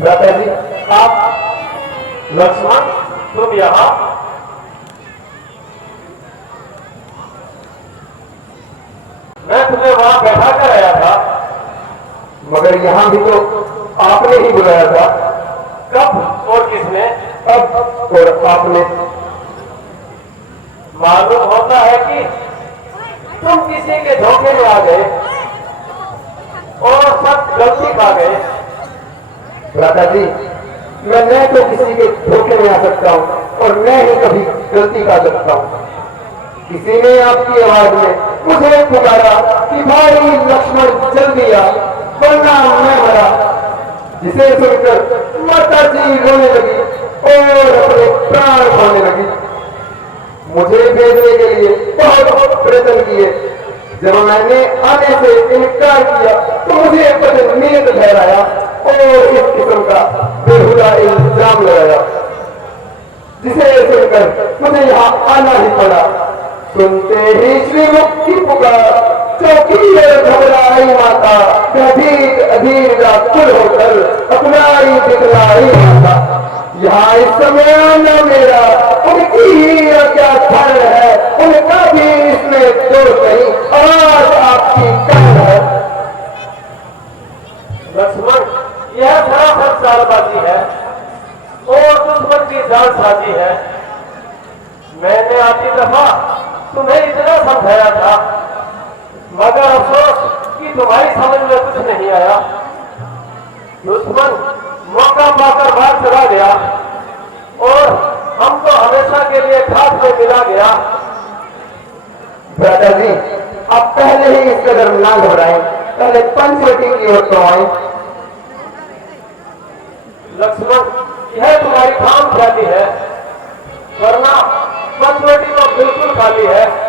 भ्राता जी, आप लक्ष्मण, तुम यहाँ? मैं तुम्हें वहां बैठा कर आया था। मगर यहाँ भी तो आपने ही बुलाया था। कब और किसने? अब और आपने। मालूम होता है कि तुम किसी के धोखे में आ गए और सब गलती खा गए। भ्राता जी, मैं न तो किसी के धोखे में आ सकता हूँ और न ही कभी गलती कर सकता हूँ। किसी ने आपकी आवाज में मुझे पुकारा कि भाई लक्ष्मण जल्दी आ, वरना मैं मरा। जिसे सुनकर माता जी रोने लगी और अपने प्राण खोने लगी। मुझे भेजने के लिए बहुत प्रयत्न किए। जब मैंने आने से इनकार किया तो मुझे बदनीयत ठहराया और इस किस्म का बेहुदा इल्जाम लगाया, जिसे सुनकर मुझे यहाँ आना ही पड़ा। सुनते ही श्रीमुख की पुकार, चौकी घबराई माता, अधीर अधीर का कुल होकर अपनाई दिखलाई माता। यहाँ इस समय आना मेरा उनकी ही क्या धर्म है, उनका भी इसमें दोष नहीं। आज आपकी कल है। लक्ष्मण, यह सरासर चालबाजी है और दुश्मन की जालसाजी है। मैंने आती दफा तुम्हें इतना समझाया था, मगर अफसोस कि तुम्हारी समझ में कुछ नहीं आया। दुश्मन मौका पाकर बाहर चला गया और हम तो हमेशा के लिए घाट में मिला गया। भ्राता जी, आप पहले ही इस कदर ना घबराएं, पहले पंचवटी की ओर तो आए। लक्ष्मण, यह तुम्हारी काम ख्याली है, वरना पंचवटी तो बिल्कुल खाली है।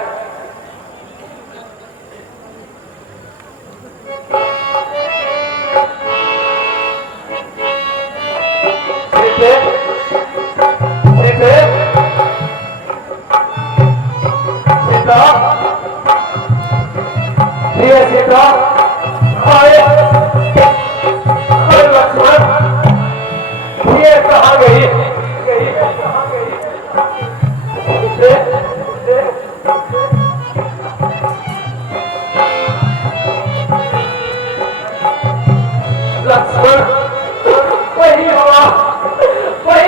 सीते, सीते, सीता, प्रिय सीता, आए। अरे लक्ष्मण, ये कहाँ गई? लक्ष्मण, वही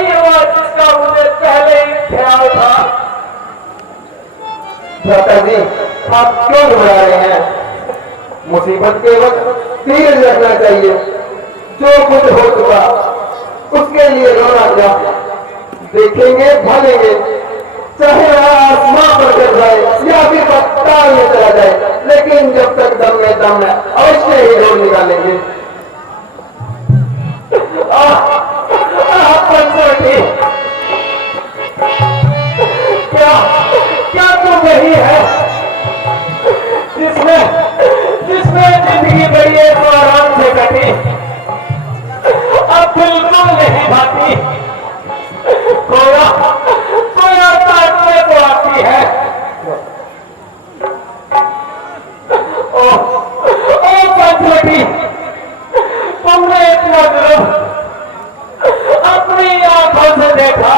हुआ जिसका मुझे पहले ही ख्याल था। भ्राता जी, आप क्यों घबरा रहे हैं? मुसीबत के वक्त धीरज रखना चाहिए। जो कुछ हो चुका उसके लिए रोना क्या, देखेंगे भलेंगे, चाहे आसमां पर गिर जाए या फिर पत्ताल में चला जाए, लेकिन जब तक दम में दम है अवश्य ही ढूंढ निकालेंगे। पंचवटी, क्या क्या तू वही है जिसमें जिंदगी बड़ी है तो आराम से कटी, अब बिल्कुल नहीं भाती। कोया काटने को आती है। ओ पंचवटी, तुमने इतना जुल्म अपनी आंखों से देखा,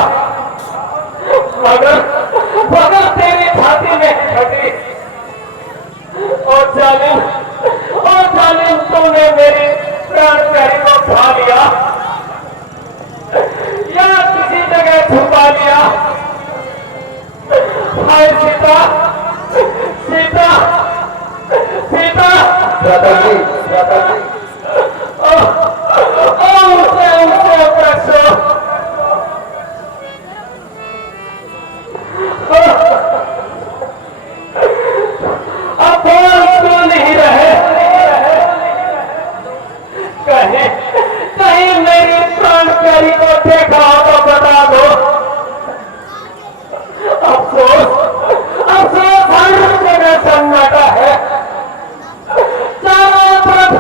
मगर तेरी छाती में फटी। और जालिम तूने मेरी प्राण प्यारी को खा लिया या किसी जगह छुपा लिया। हाय सीता, सीता, सीता। भ्राता जी, भ्राता जी, उसे प्रसो। अब बोल क्यों नहीं रहे? कहीं मेरी प्राण प्यारी को देखा हो तो बता दो। अफसोस हर जगह सन्नाटा है, चारों तरफ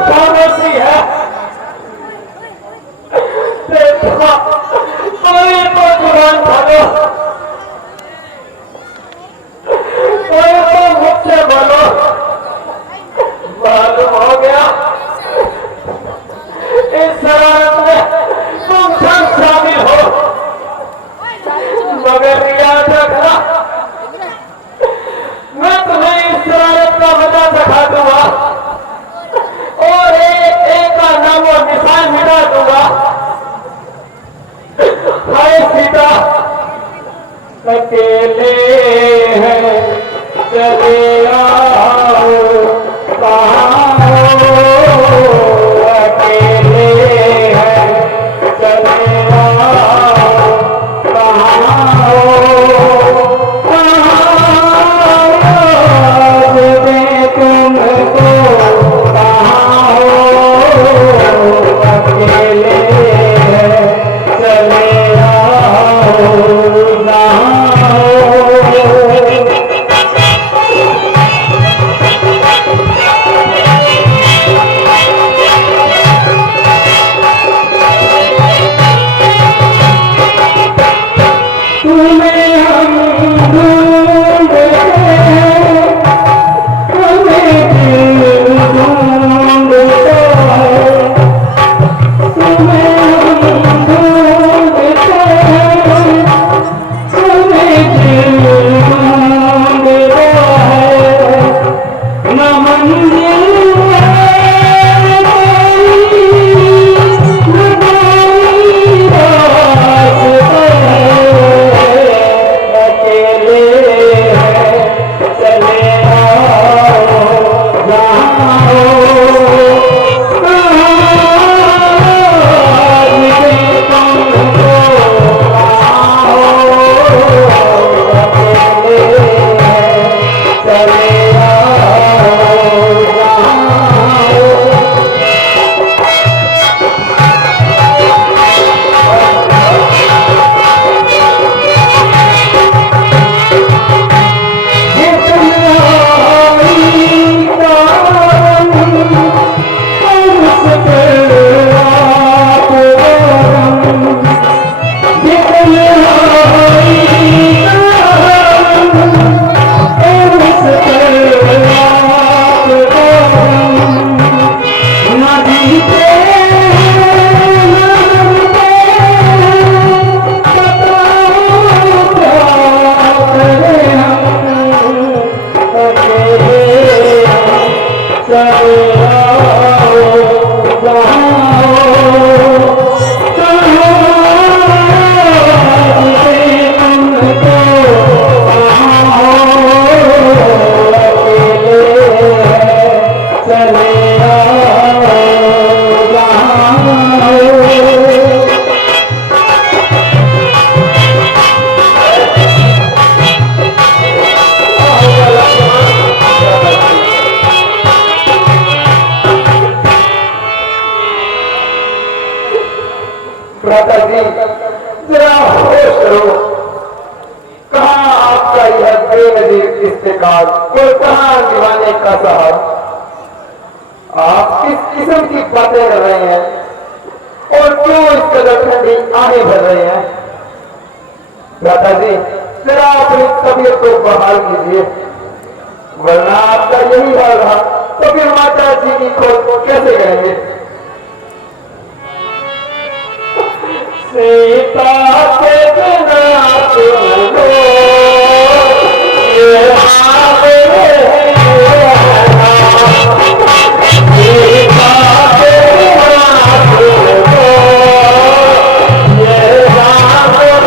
भ्राता जी जरा होश करो, कहाँ आपका यह बेनजीर इस्तेकाल और कहाँ दीवाने का साहब। आप किस किस्म की बातें कर रहे हैं और क्यों इस कदर ठंडी आने भर रहे हैं। भ्राता जी जरा अपनी तबीयत को बहाल कीजिए, वरना आपका यही हाल रहा तो फिर माता जी की खोज कैसे करेंगे। सीता के बिना सुनो ये हाल है, सीता के बिना सुनो ये हाल है।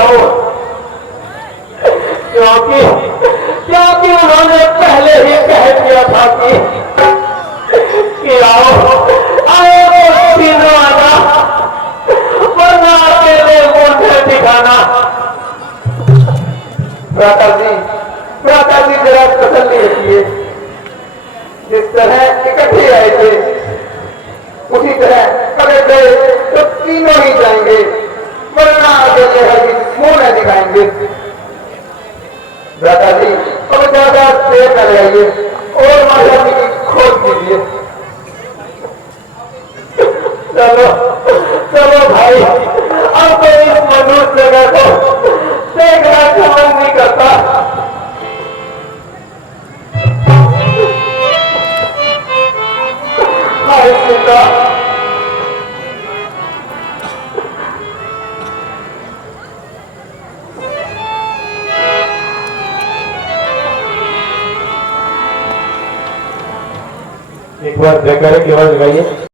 जाऊं, क्योंकि क्योंकि उन्होंने पहले ही कह दिया था कि आओ आओ तो तीनों आना, वरना अकेले मुझे दिखाना। भ्राता जी जरा तसल्ली रखिए। जिस तरह इकट्ठे आए थे उसी तरह अगर गए तो तीनों ही जाएंगे, वरना अकेले हरगिज मुंह न दिखाएंगे। भ्राता जी अब ज्यादा देर न लगाइए और माता जी की खोज कीजिए। चलो चलो भाई, अब तो इस मनुष्य जगह को देखना का मन नहीं करता। हाय सीता, एक बार जयकारे की आवाज लगाइए।